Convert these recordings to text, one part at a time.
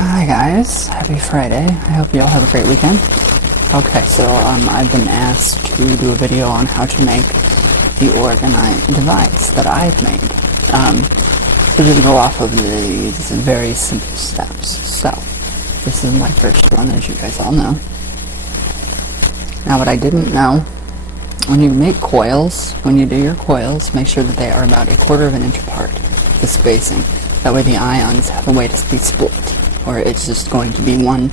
Hi guys, happy Friday. I hope you all have a great weekend. Okay, so I've been asked to do a video on how to make the Orgonite device that I've made. So just go off of these very simple steps. So, this is my first one, as you guys all know. Now what I didn't know, when you make coils, when you do your coils, make sure that they are about 1/4 of an inch apart, the spacing. That way the ions have a way to be split, or it's just going to be one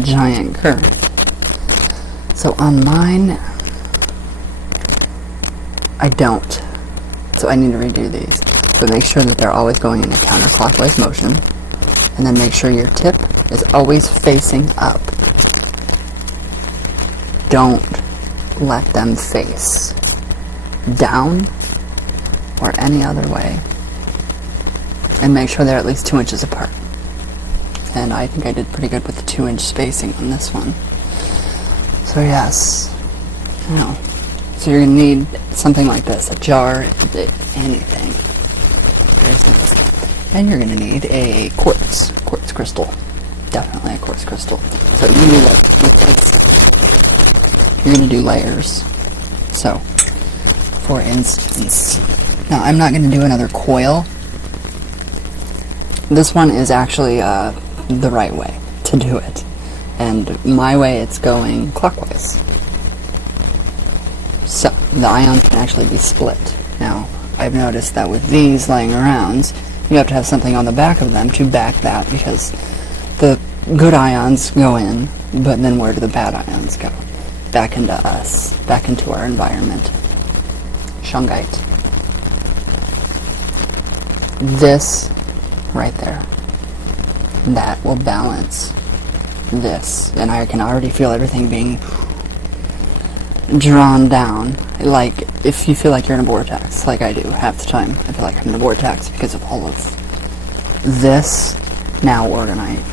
giant curve. So on mine, I don't. So I need to redo these. But make sure that they're always going in a counterclockwise motion. And then make sure your tip is always facing up. Don't let them face down or any other way. And make sure they're at least 2 inches apart. And I think I did pretty good with the 2-inch spacing on this one. So yes, now, so you're going to need something like this, a jar, anything. And you're going to need a quartz crystal. Definitely a quartz crystal. So you need that with this. You're going to do layers. So, for instance, now I'm not going to do another coil. This one is actually the right way to do it. And my way, it's going clockwise. So, the ions can actually be split. Now, I've noticed that with these laying around, you have to have something on the back of them to back that, because the good ions go in, but then where do the bad ions go? Back into us, back into our environment. Shungite. This right there, that will balance this, and I can already feel everything being drawn down. Like if you feel like you're in a vortex, like I do half the time, I feel like I'm in a vortex because of all of this now Orgonite.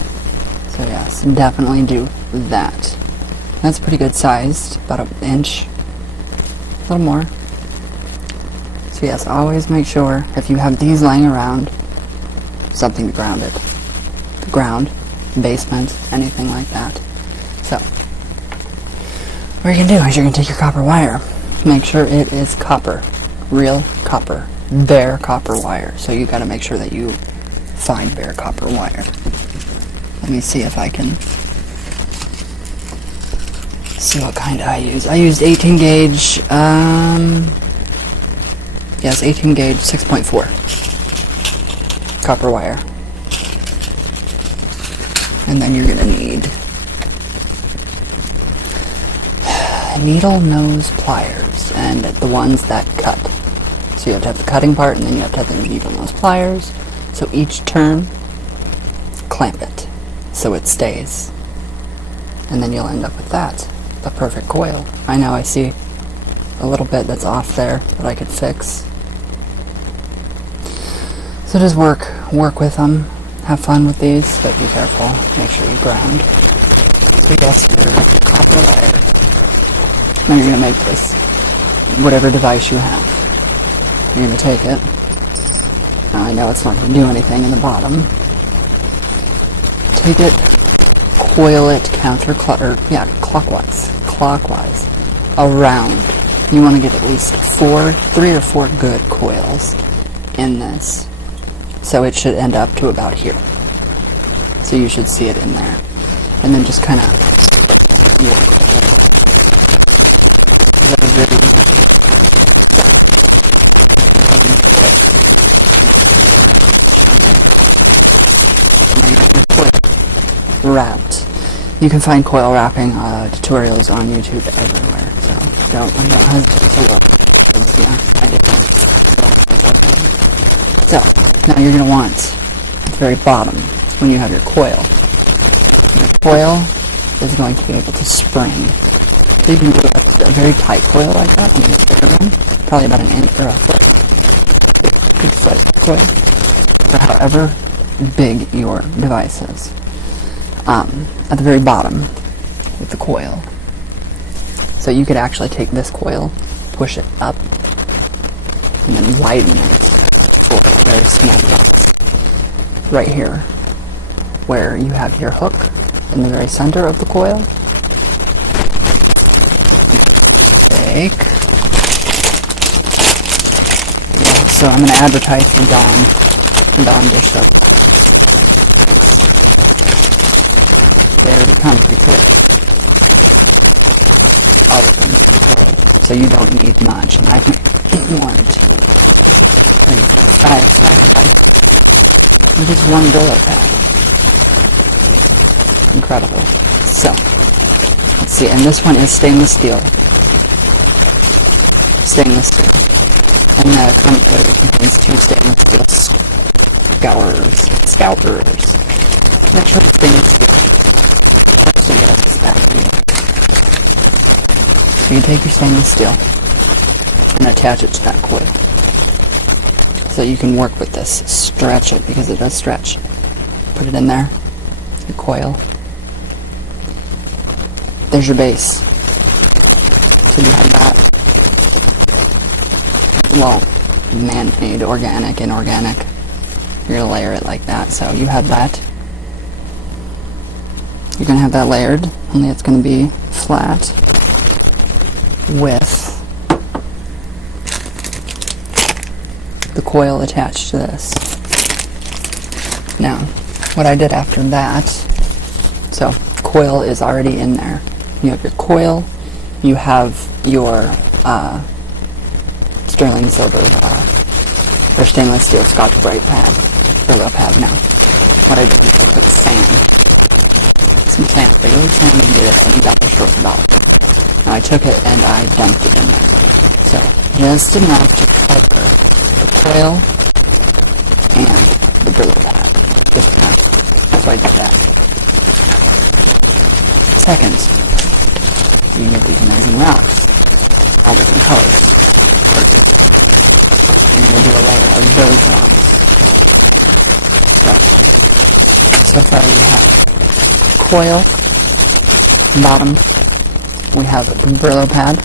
So yes, definitely do that. That's pretty good sized, about 1 inch, a little more. So yes, always make sure if you have these lying around, something to ground it. The ground, basement, anything like that. So, what you're going to do is you're going to take your copper wire. Make sure it is copper. Real copper. Bare copper wire. So you got to make sure that you find bare copper wire. Let me see if I can see what kind I use. I used 18 gauge, yes, 18 gauge 6.4 copper wire. And then you're going to need needle nose pliers, and the ones that cut. So you have to have the cutting part, and then you have to have the needle nose pliers. So each turn, clamp it so it stays. And then you'll end up with that. The perfect coil. I know I see a little bit that's off there that I could fix. So just work with them. Have fun with these, but be careful. Make sure you ground. So yes, your copper wire. Now you're going to make this, whatever device you have. You're going to take it. Now I know it's not going to do anything in the bottom. Take it, coil it clockwise, around. You want to get at least 3 or 4 good coils in this. So it should end up to about here. So you should see it in there. And then just kind of work with it. Wrapped. You can find coil wrapping tutorials on YouTube everywhere. So don't hesitate to look. Yeah, I did. So, now you're going to want, at the very bottom, when you have your coil is going to be able to spring. So you can do a very tight coil like that, and use a bigger one, probably about 1 inch or a foot. Good foot coil, for however big your device is. At the very bottom, with the coil. So you could actually take this coil, push it up, and then widen it for a very small box. Right here. where you have your hook in the very center of the coil. Take. Yeah, so I'm going to advertise for Dawn dish soap. Very comfy. All of them. So you don't need much. And I want 3, 4, 5, 5. Just one Brillo pad. Incredible. So, let's see. And this one is stainless steel. Stainless steel. And the container contains 2 stainless steel scourers. Make sure it's stainless steel. Actually, yes, it's bad for you. So you take your stainless steel and attach it to that coil. So you can work with this. Stretch it, because it does stretch. Put it in there. Your coil. There's your base. So you have that. Well, man-made, organic, inorganic. You're going to layer it like that. So you have that. You're going to have that layered, only it's going to be flat with the coil attached to this. Now, what I did after that, so coil is already in there. You have your coil, you have your sterling silver or stainless steel Scotch-Brite pad, Brillo pad. Now, what I did is I took sand, some sand, regular sand, and did it any dollar store for $1. Now I took it and I dumped it in there. So, just enough to cover the coil and the Brillo pad. Just enough. That's why I did that. Second, you get these amazing rocks. All different colors. And we'll do a layer of those rocks. So far we have coil, bottom, we have a Brillo pad,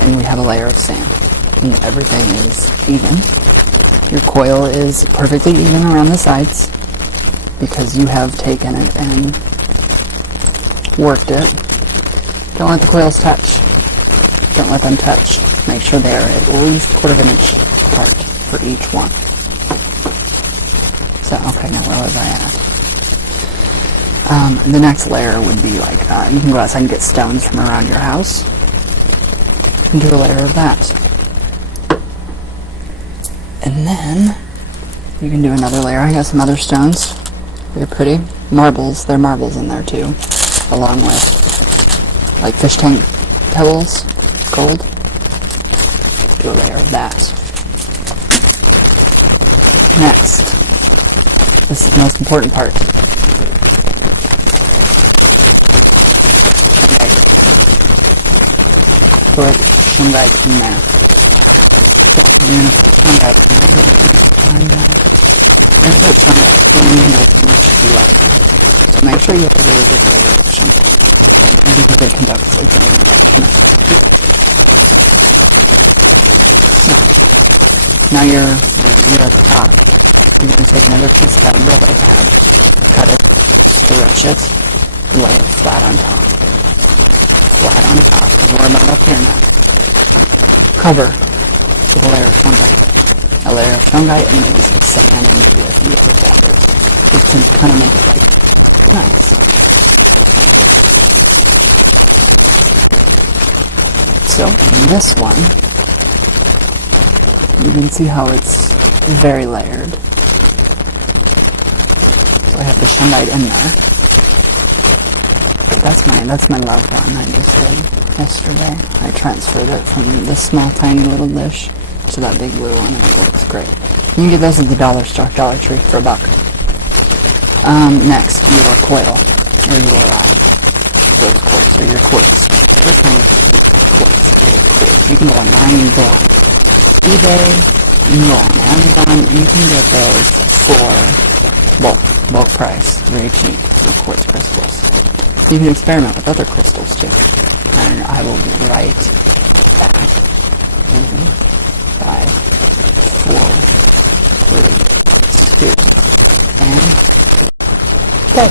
and we have a layer of sand. And everything is even. Your coil is perfectly even around the sides because you have taken it and worked it. Don't let the coils touch. Don't let them touch. Make sure they are at least 1/4 inch apart for each one. So, okay, now where was I at? The next layer would be like, you can go outside and get stones from around your house and do a layer of that. And then you can do another layer. I got some other stones. They're pretty. Marbles. There are marbles in there too, along with like fish tank pebbles, gold. Do a layer of that. Next, this is the most important part. Put shungite in there. You're going to put shungite in there. And put shungite in there. So make sure you have a really good layer of shungite. Because it conducts its own motion. Now you're at the top. You're going to take another piece of that Brillo pad, cut it, stretch it, lay it flat on top. Flat on top, because we're about up here now. Cover with a layer of shungite. A layer of shungite and maybe some sand and maybe a few other factors. Just to kind of make it like nice. So, in this one, you can see how it's very layered. So I have the shungite in there. That's my love one I just did yesterday. I transferred it from this small tiny little dish to that big blue one and it looks great. You can get those at the dollar store, Dollar Tree for $1. Next, your coil, or your rose quartz, or your quartz. This kind of quartz. You can go online, you can go on eBay, you can go on Amazon, you can get those for bulk price, very cheap, the quartz crystals. You can experiment with other crystals too. And I will be right back in 5, 4, 3, 2, and Okay.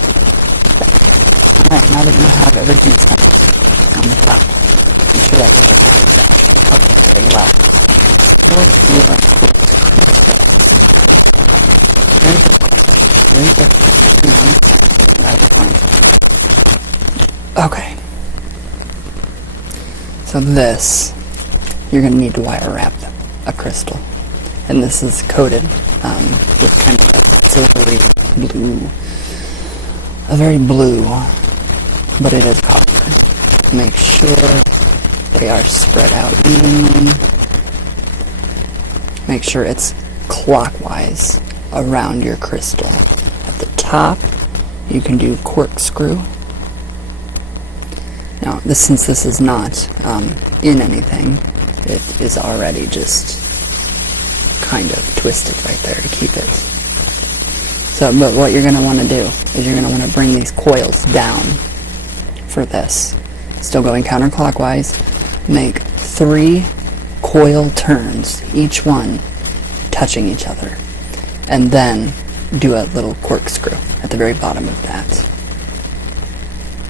Alright, now that you have everything set on the top, make sure that the lid is actually covered very well. Very difficult. Okay. So this, you're going to need to wire wrap a crystal. And this is coated with kind of a silvery blue. A very blue, but it is copper. Make sure they are spread out evenly. Make sure it's clockwise around your crystal. At the top, you can do corkscrew. Now, since this is not in anything, it is already just kind of twisted right there to keep it. So, but what you're going to want to do is you're going to want to bring these coils down for this. Still going counterclockwise. Make 3 coil turns, each one touching each other. And then do a little corkscrew at the very bottom of that.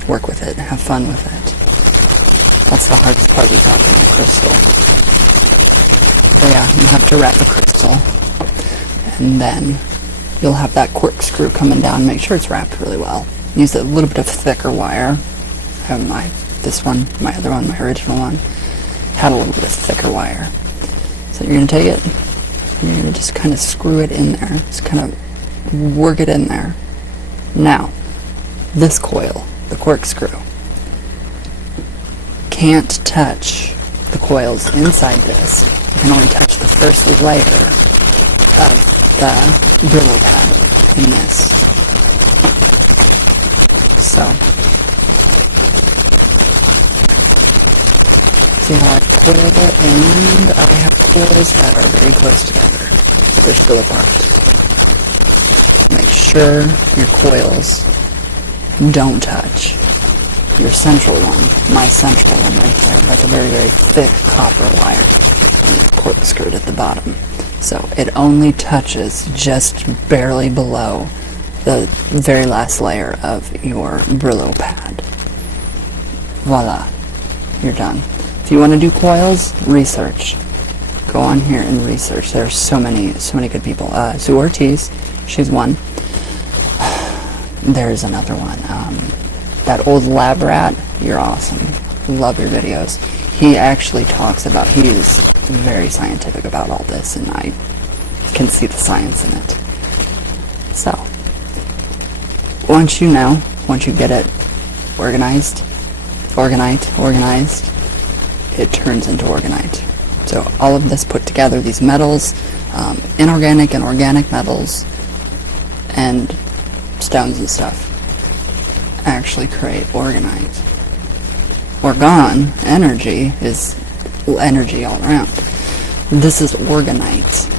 Work with it, have fun with it. That's the hardest part of wrapping a crystal. So yeah, you have to wrap a crystal, and then you'll have that corkscrew coming down. Make sure it's wrapped really well. Use a little bit of thicker wire. I have my other one, my original one, had a little bit of thicker wire. So you're going to take it, and you're going to just kind of screw it in there. Just kind of work it in there. Now, this coil, the corkscrew, can't touch the coils inside this. You can only touch the first layer of the Brillo pad in this. So, see how I've coiled it, and I have coils that are very close together, but they're still apart. Make sure your coils don't touch your central one, my central one right there. That's a very, very thick copper wire, and it's corkscrewed at the bottom. So it only touches just barely below the very last layer of your Brillo pad. Voila, you're done. If you want to do coils, research. Go on here and research. There are so many good people. Sue Ortiz, she's one. There's another one. That old lab rat, you're awesome. Love your videos. He actually talks about, he is very scientific about all this, and I can see the science in it. So, once you get it organized, it turns into Orgonite. So all of this put together, these metals, inorganic and organic metals, and stones and stuff, actually create Orgonite. Orgon, energy, is energy all around. This is Orgonite.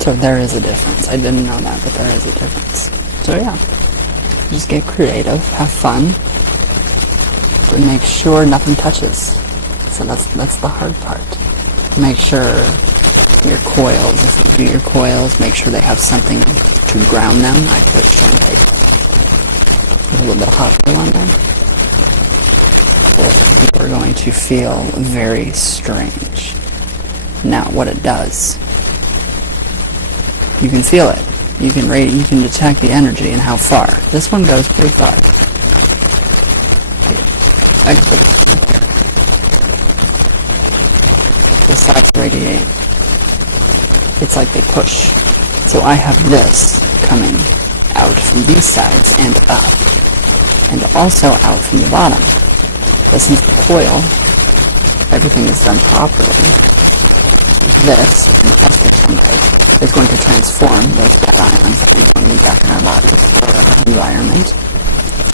So there is a difference. I didn't know that, but there is a difference. So yeah, just get creative, have fun, but make sure nothing touches. So that's the hard part. Make sure your coils, if you do your coils, make sure they have something to ground them. I put shrinkage. A little bit of hot glue on them. You are going to feel very strange. Now, what it does, you can feel it. You can detect the energy and how far. This one goes pretty far. The sides radiate. It's like they push. So I have this coming out from these sides and up, and also out from the bottom. But since the coil, everything is done properly, this, in the plastic sunlight, is going to transform those bad ions that we don't need back in our bodies or our environment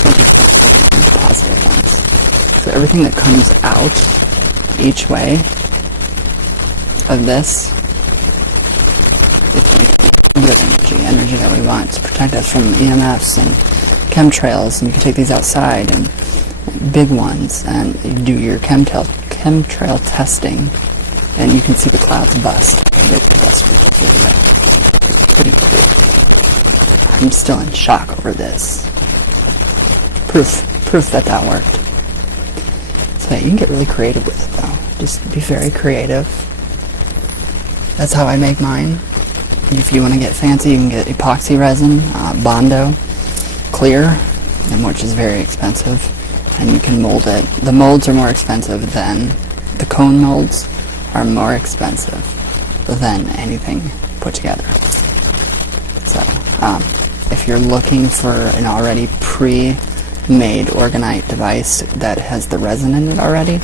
into positive ones. So everything that comes out each way of this is going to be good energy that we want to protect us from EMFs and chemtrails, and you can take these outside and big ones, and you do your chemtrail testing, and you can see the clouds bust. They bust the other way. Pretty cool. I'm still in shock over this. Proof that that worked. So you can get really creative with it though. Just be very creative. That's how I make mine. If you want to get fancy, you can get epoxy resin, Bondo, clear, and which is very expensive. And you can mold it. The molds are more expensive than the cone molds are more expensive than anything put together. So if you're looking for an already pre-made Orgonite device that has the resin in it already,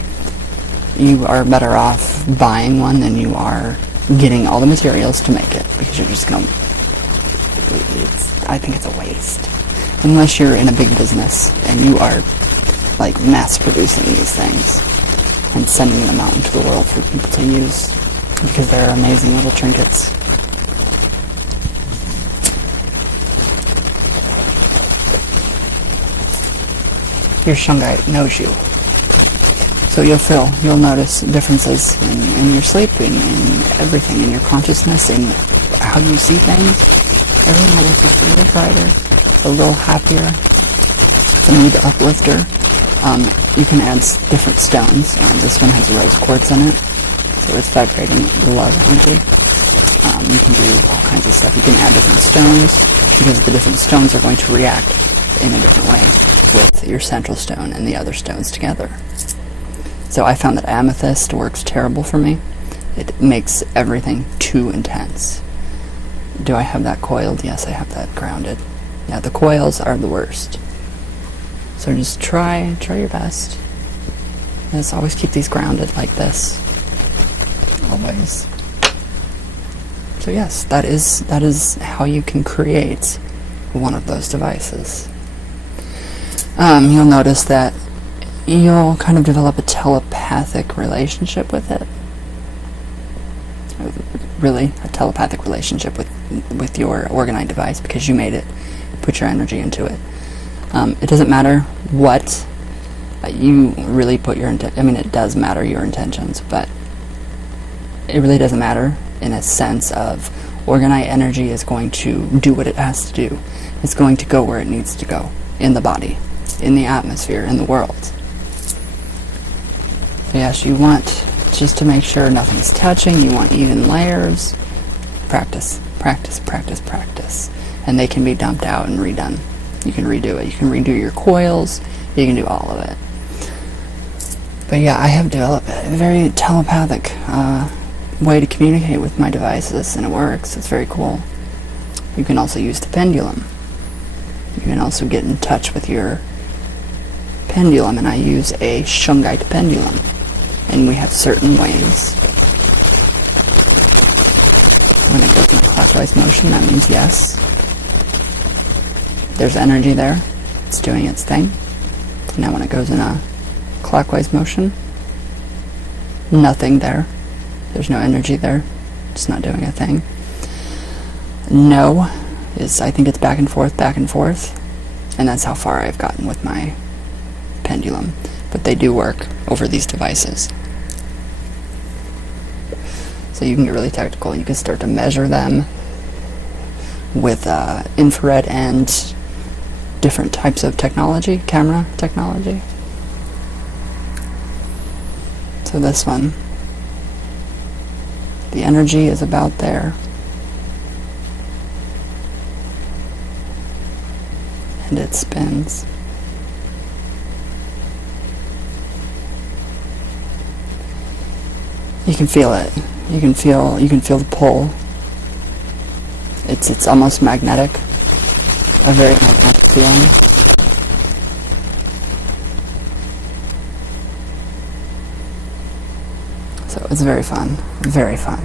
you are better off buying one than you are getting all the materials to make it, because you're just gonna, I think it's a waste. Unless you're in a big business and you are like mass producing these things and sending them out into the world for people to use, because they're amazing little trinkets. Your shungite knows you. So you'll notice differences in your sleep, in everything, in your consciousness, in how you see things. Everything will look just a little brighter, a little happier. It's a mood uplifter. You can add different stones. This one has rose quartz in it, so it's vibrating love energy. You can do all kinds of stuff. You can add different stones, because the different stones are going to react in a different way with your central stone and the other stones together. So I found that amethyst works terrible for me. It makes everything too intense. Do I have that coiled? Yes, I have that grounded. Yeah, the coils are the worst. So just try your best. Just always keep these grounded like this. Always. So yes, that is how you can create one of those devices. You'll notice that you'll kind of develop a telepathic relationship with it. Really, a telepathic relationship with your Orgonite device, because you made it, put your energy into it. It doesn't matter what you really put your I mean, it does matter your intentions, but it really doesn't matter in a sense of Orgonite energy is going to do what it has to do. It's going to go where it needs to go, in the body, in the atmosphere, in the world. So yes, you want, just to make sure nothing's touching, you want even layers. Practice, practice, practice, practice. And they can be dumped out and redone. You can redo it. You can redo your coils. You can do all of it. But yeah, I have developed a very telepathic way to communicate with my devices, and it works. It's very cool. You can also use the pendulum. You can also get in touch with your pendulum, and I use a shungite pendulum. And we have certain ways. When it goes in a clockwise motion, that means yes. There's energy there. It's doing its thing. Now when it goes in a clockwise motion, nothing there. There's no energy there. It's not doing a thing. No is, I think it's back and forth, and that's how far I've gotten with my pendulum. But they do work over these devices. So you can get really technical. You can start to measure them with infrared and different types of technology, camera technology. So this one, the energy is about there. And it spins. You can feel it. You can feel the pull. It's almost magnetic. A very magnetic feeling. So it's very fun. Very fun.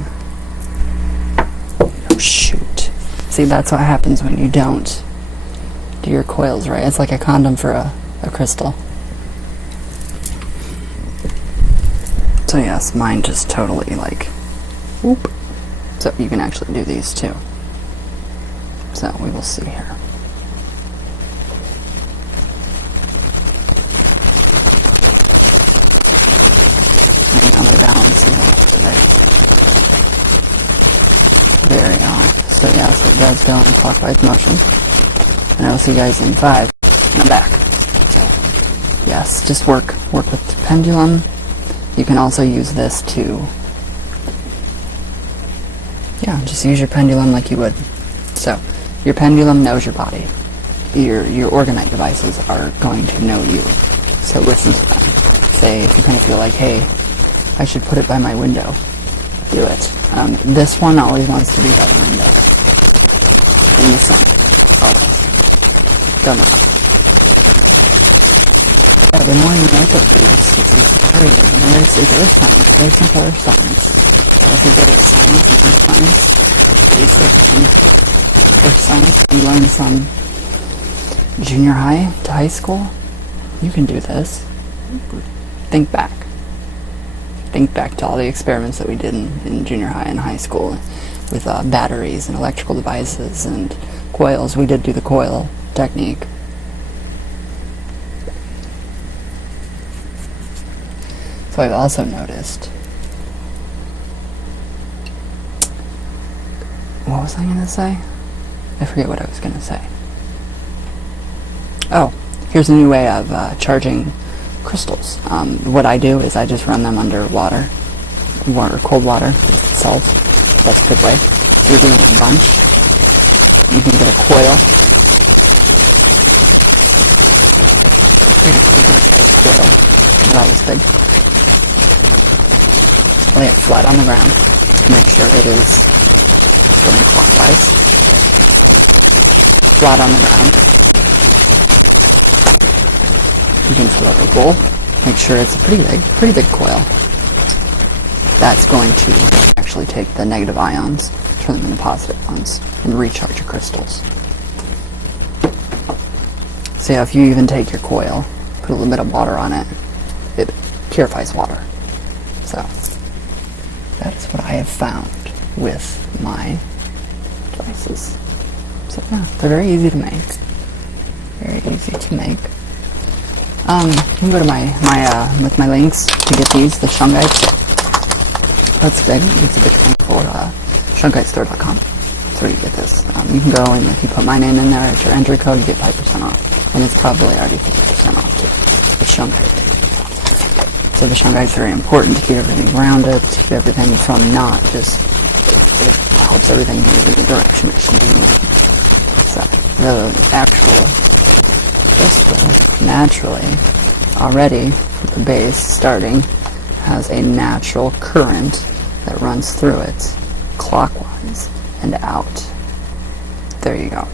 Oh shoot. See, that's what happens when you don't do your coils right. It's like a condom for a crystal. So yes, mine just totally like, whoop. So you can actually do these too. So we will see here. And on the balance very on. So yeah, so it does go in a clockwise motion. And I will see you guys in 5, and I'm back. So yes, just work with the pendulum. You can also use this to, yeah, just use your pendulum like you would. So, your pendulum knows your body. Your Orgonite devices are going to know you. So listen to them. Say, if you kind of feel like, hey, I should put it by my window, do it. This one always wants to be by the window. In the sun. Always. Don't know. Yeah, the more you know about these, it's earth science. Very simple earth science. If you go to science and earth science, basic and earth science, you learn from junior high to high school, you can do this. Think back. Think back to all the experiments that we did in junior high and high school with batteries and electrical devices and coils. We did do the coil technique. So I've also noticed, what was I going to say? I forget what I was going to say. Oh, here's a new way of charging crystals. What I do is I just run them under water, cold water, with salt. That's a good way. If you're doing a bunch, you can get a coil. Pretty good sized coil. About this big. Lay it flat on the ground. Make sure it is going clockwise. Flat on the ground. You can fill up a bowl. Make sure it's a pretty big coil. That's going to actually take the negative ions, turn them into positive ones, and recharge your crystals. So yeah, if you even take your coil, put a little bit of water on it, it purifies water. So that is what I have found with my devices. So yeah, they're very easy to make. Very easy to make. You can go to with my links to get these, the shungites. That's big. It's a big thing for shungitestore.com. That's where you get this. You can go, and if you put my name in there at your entry code, you get 5% off. And it's probably already 50% off too. The shungite. So the shungite is very important to keep everything grounded, to keep everything from not just, it helps everything move in the direction it should be moving. So the actual crystal naturally already the base starting has a natural current that runs through it clockwise and out. There you go.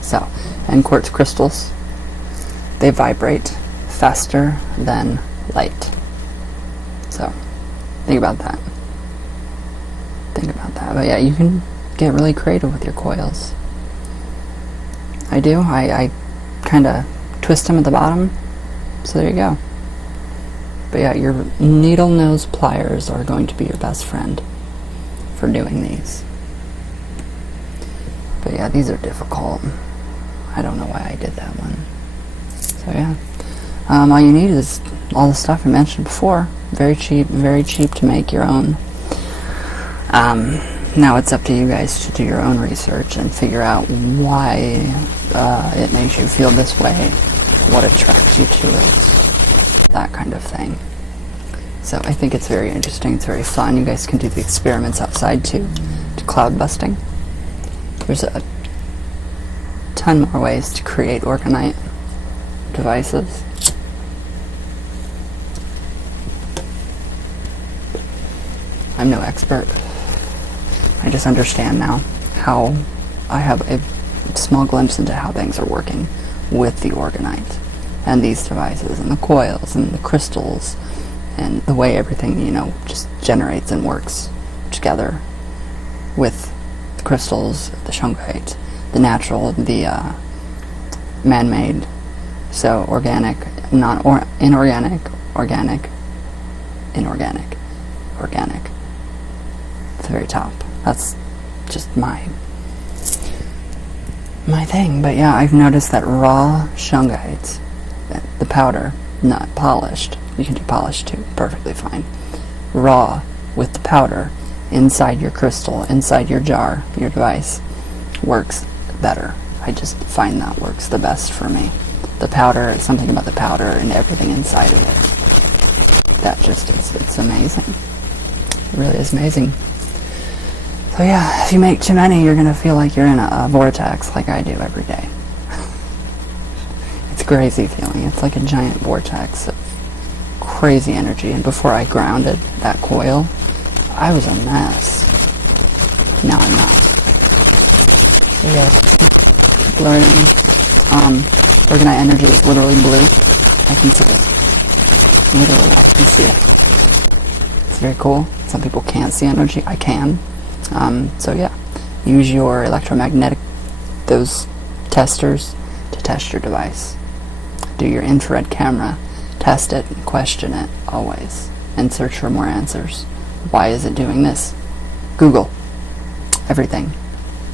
So, and quartz crystals, they vibrate faster than light. So think about that. But yeah, you can get really creative with your coils. I do. I kind of twist them at the bottom, so there you go. But yeah, your needle nose pliers are going to be your best friend for doing these. But yeah, these are difficult. I don't know why I did that one. So yeah, all you need is all the stuff I mentioned before. Very cheap to make your own. Now it's up to you guys to do your own research and figure out why it makes you feel this way, what attracts you to it, that kind of thing. So I think it's very interesting, it's very fun. You guys can do the experiments outside too, to cloud busting. There's a ton more ways to create Orgonite devices. I'm no expert. I just understand now how I have a small glimpse into how things are working with the Orgonite and these devices and the coils and the crystals and the way everything, just generates and works together with the crystals, the shungite, the natural, the man-made, so organic, inorganic, organic, inorganic, organic. At the very top. That's just my thing. But yeah, I've noticed that raw shungite, the powder, not polished, you can do polished too, perfectly fine. Raw with the powder inside your crystal, inside your jar, your device, works better. I just find that works the best for me. the powder, something about the powder and everything inside of it. That just it's amazing. It really is amazing. So yeah, if you make too many, you're gonna feel like you're in a vortex like I do every day. It's a crazy feeling. It's like a giant vortex of crazy energy. And before I grounded that coil, I was a mess. Now I'm not. So yeah, keep learning. Orgonite energy is literally blue. I can see it. Literally, I can see it. It's very cool. Some people can't see energy. I can. So yeah, use your electromagnetic, those testers, to test your device. Do your infrared camera, test it, and question it always, and search for more answers. Why is it doing this? Google everything.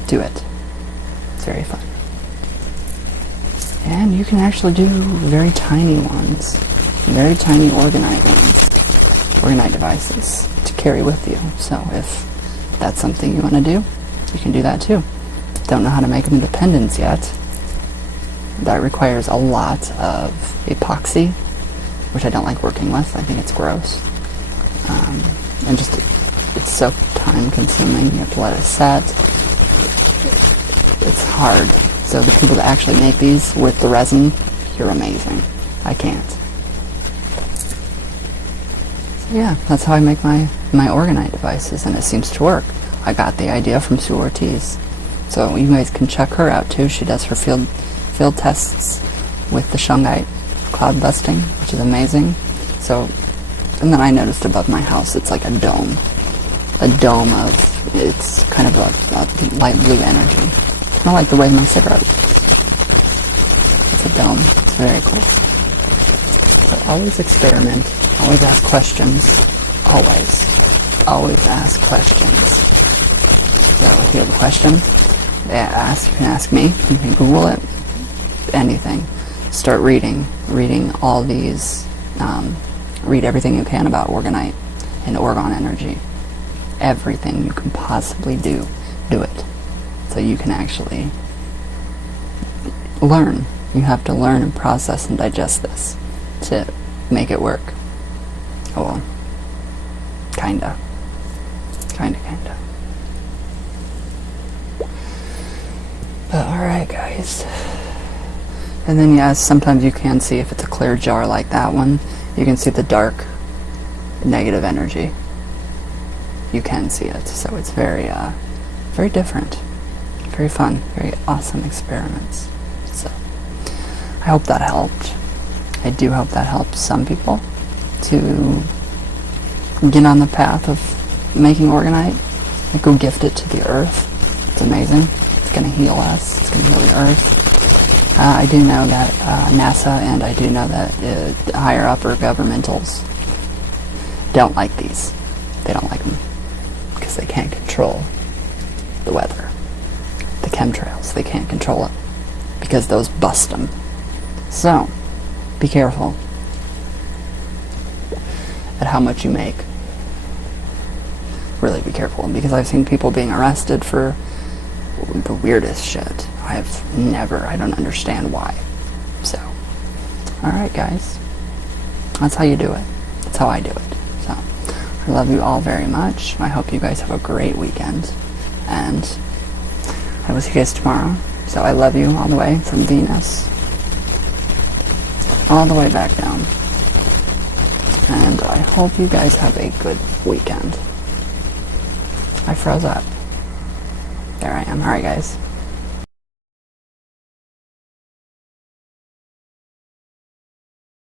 Do it. It's very fun. And you can actually do very tiny ones, very tiny Orgonite ones, Orgonite devices to carry with you. So if that's something you want to do, you can do that too. Don't know how to make them independents yet. That requires a lot of epoxy, which I don't like working with. I think it's gross. And just, it's so time consuming. You have to let it set. It's hard. So the people that actually make these with the resin, you're amazing. I can't. So yeah, that's how I make my Orgonite devices, and it seems to work. I got the idea from Sue Ortiz. So you guys can check her out too. She does her field tests with the shungite cloud busting, which is amazing. So, and then I noticed above my house, it's like a dome of, it's kind of a light blue energy. Kind of like the way my cigarette. It's a dome. It's very cool. So always experiment. Always ask questions. Always ask questions. So if you have a question, you can ask me. You can Google it. Anything. Start reading all these. Read everything you can about Orgonite and Orgon energy. Everything you can possibly do it. So you can actually learn. You have to learn and process and digest this to make it work. Oh, well, kinda. But alright, guys. And then yes, sometimes you can see if it's a clear jar like that one, you can see the dark negative energy. You can see it. So it's very very different. Very fun. Very awesome experiments. So I hope that helped. I do hope that helps some people to get on the path of making Orgonite. Like, go gift it to the earth. It's amazing. It's going to heal us. It's going to heal the earth. I do know that NASA and I do know that higher upper governmentals don't like these. They don't like them because they can't control the weather. The chemtrails, they can't control it because those bust them. So, be careful at how much you make. Really be careful, because I've seen people being arrested for the weirdest shit. I don't understand why. So, alright guys, that's how you do it. That's how I do it. So, I love you all very much. I hope you guys have a great weekend, and I will see you guys tomorrow. So I love you all the way from Venus, all the way back down. And I hope you guys have a good weekend. I froze up. There I am. Alright guys.